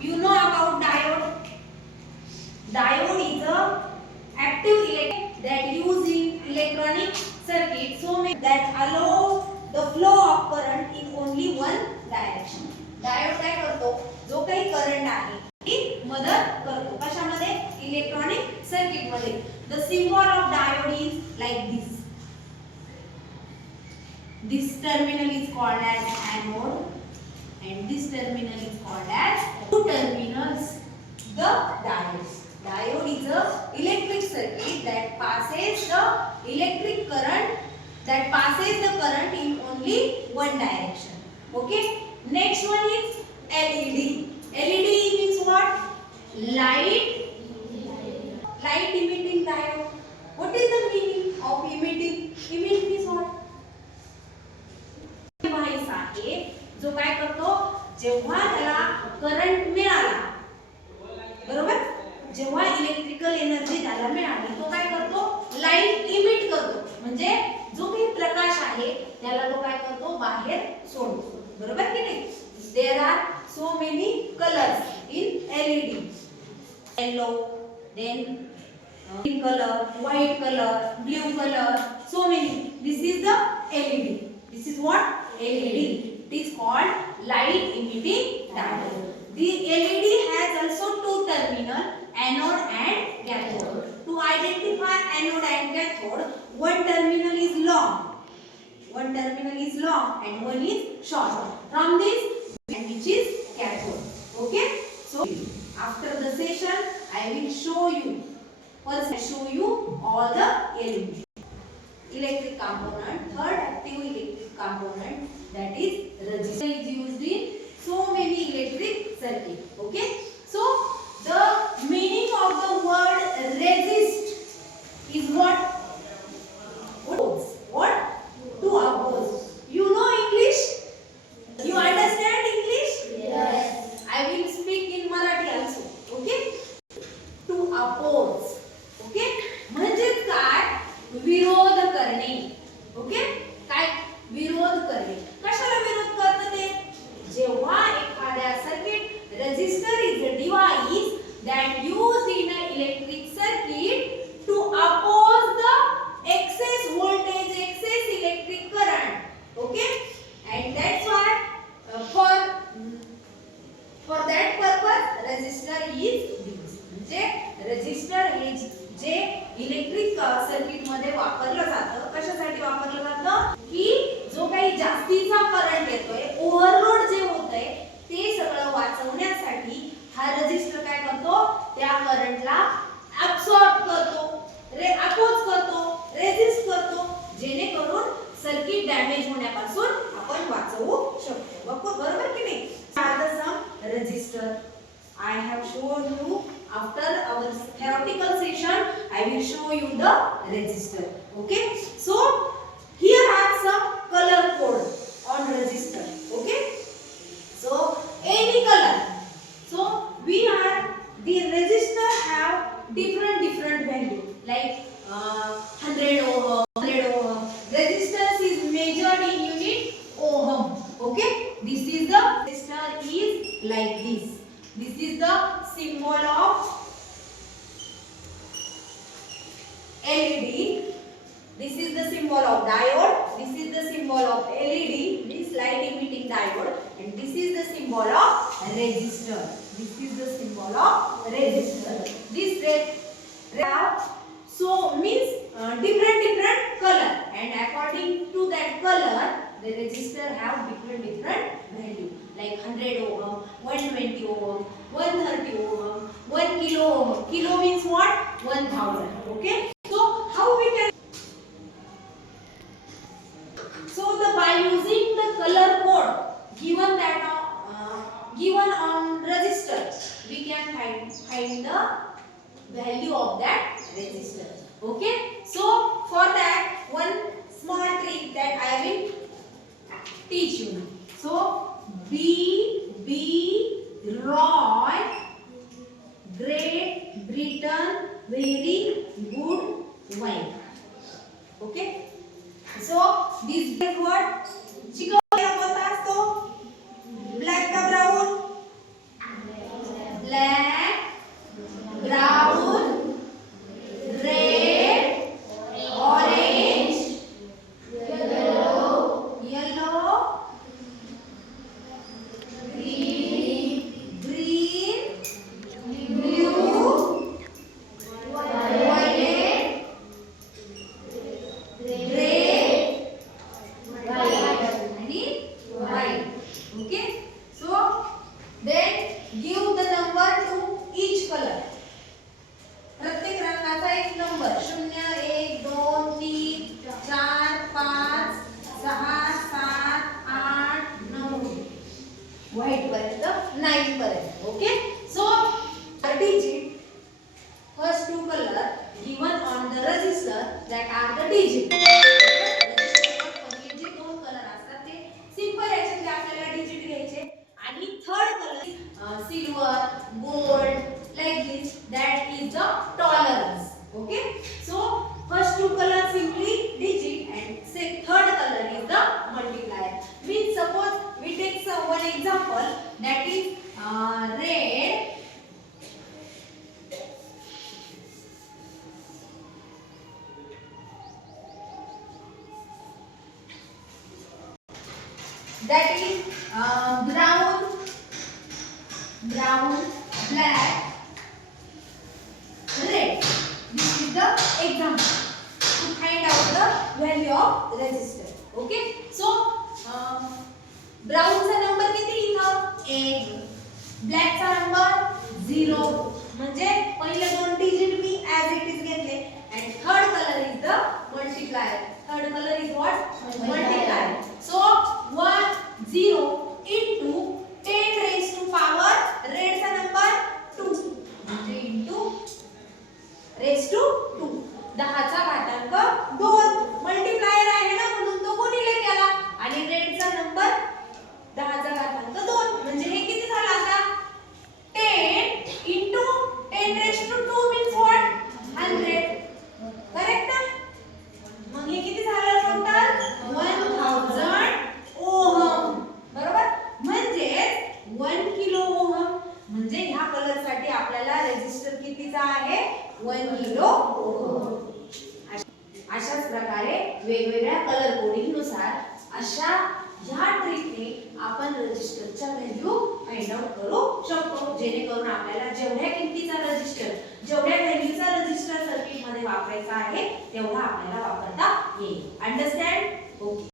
You know about diode. Diode is a active electrode that used in electronic circuit so many that allow the flow of current in only one direction. Diode काय करतो? जो काही current आहे ती मदत करतो कशामध्ये? Electronic circuit मध्ये. The symbol of diode is like this. This terminal is called as anode and this terminal is called as two terminals, the diodes. Diode is a electric circuit that passes the electric current in only one direction. Okay. Next one is LED. LED means what? Light emitting diode. What is the meaning of emitting? Emit means what? Device आहे जो काय करतो जेव्हा त्याला current मिळाला बरोबर जेव्हा electrical energy त्याला मिळाली तो काय करतो लाईट इमिट करतो म्हणजे जो काही प्रकाश आहे त्याला तो काय करतो बाहेर सोडतो बरोबर की नाही there are so many colours in LED yellow then green color white color blue color so many this is the led this is what led it is called light emitting diode the led has also two terminal anode and cathode to identify anode and cathode one terminal is long and one is short from this which is cathode okay so after the session I will show you first I show you all the elements. Electric component, third active electric component that is resistor is used in so many electric circuit. Okay. So the meaning of the word resist is what? Oppose. What? To oppose. You know English? You understand English? Yes. I will speak in Marathi also. Okay. To oppose. Okay म्हणजेच काय विरोध करणे okay काय विरोध करणे कशाला विरोध करते ते जेव्हा एखाद्या circuit resistor is a device that used in an electric circuit to oppose the excess voltage excess electric current okay and that's why for that purpose resistor is used म्हणजे रेझिस्टर हे जे इलेक्ट्रिक सर्किट मध्ये वापरलं जातं कशासाठी वापरलं जातं की जो काही जास्तीचा करंट येतोय ओव्हरलोड जे होतंय ते सगळं वाचवण्यासाठी हा रेझिस्टर काय करतो त्या करंटला ऍब्सॉर्ब करतो अपोज करतो रेझिस्ट करतो जेणेकरून सर्किट डॅमेज होण्यापासून आपण वाचवू शकतो बरोबर की नाही सम resistor I have shown you after our theoretical session I will show you the resistor okay so here are some color code on resistor okay so any color so we are the resistor have different value like 100 ohm 100 ohm resistance is measured in unit ohm okay this is the resistor is like this is the symbol of LED. This is the symbol of diode. This is the symbol of LED. This light emitting diode. And this is the symbol of resistor. This is the symbol of resistor. This have so means different color. And according to that color, the resistor have different value. Like 100 ohm, 120 ohm, 130 ohm, 1 kilo ohm. Kilo means what? 1000. Okay. So how we can? So by using the color code given on resistor, we can find the value of that resistor. Okay. So for that one small trick that I will teach you. So B. Roy, Great Britain, very good wine. Okay. So this word शिकवलेला कोणता असतो? Black का brown? 9 पर्यंत. Okay, so digit first two color given on the register that are the digit. पहिले जे दोन colour असतात ते simple याच्यातले आपल्याला digit घ्यायचे आणि third colour silver, gold like this that is the tolerance. Okay, so first two color simply digit and say third color is the multiplier. Means suppose we take some one example that is red. That is brown, black, red. This is the example to find out the value of resistor. Okay, so brown चा number किती इथं 1, black चा number 0. म्हणजे पहिले दोन digit me as it is घेतले and third color is the multiplier. Third color is what? Multiplier. So 1 0 into 10 raised to power red चा number 2 म्हणजे into raised to 2. 10 चा घातांक 2 मल्टीप्लायर आहे ना म्हणून तो गुणिले केला आणि रेड चा नंबर 10 चा घातांक 2 म्हणजे हे किती झालं आता 10 into 10 raised to 2 means what 100. Correct. मग हे किती झालं टोटल 1000 ओहम. बरोबर. म्हणजे 1 किलो ओहम म्हणजे ह्या कलर साठी आपल्याला रेजिस्टर कितीचा आहे 1 किलो ओहम. अशाच प्रकारे वेगवेगळ्या कलर कोडिंग नुसार अशा ह्या ट्रिकने आपण रेजिस्टरच्या व्हॅल्यू फाइंड आउट करू शकतो जेणेकरून आपल्याला जेवढ्या किमतीचा रेजिस्टर जेवढ्या व्हॅल्यूचा रेजिस्टर सर्किट मध्ये वापरायचा आहे तेवढा आपल्याला वापरता येईल. अंडरस्टँड. ओके.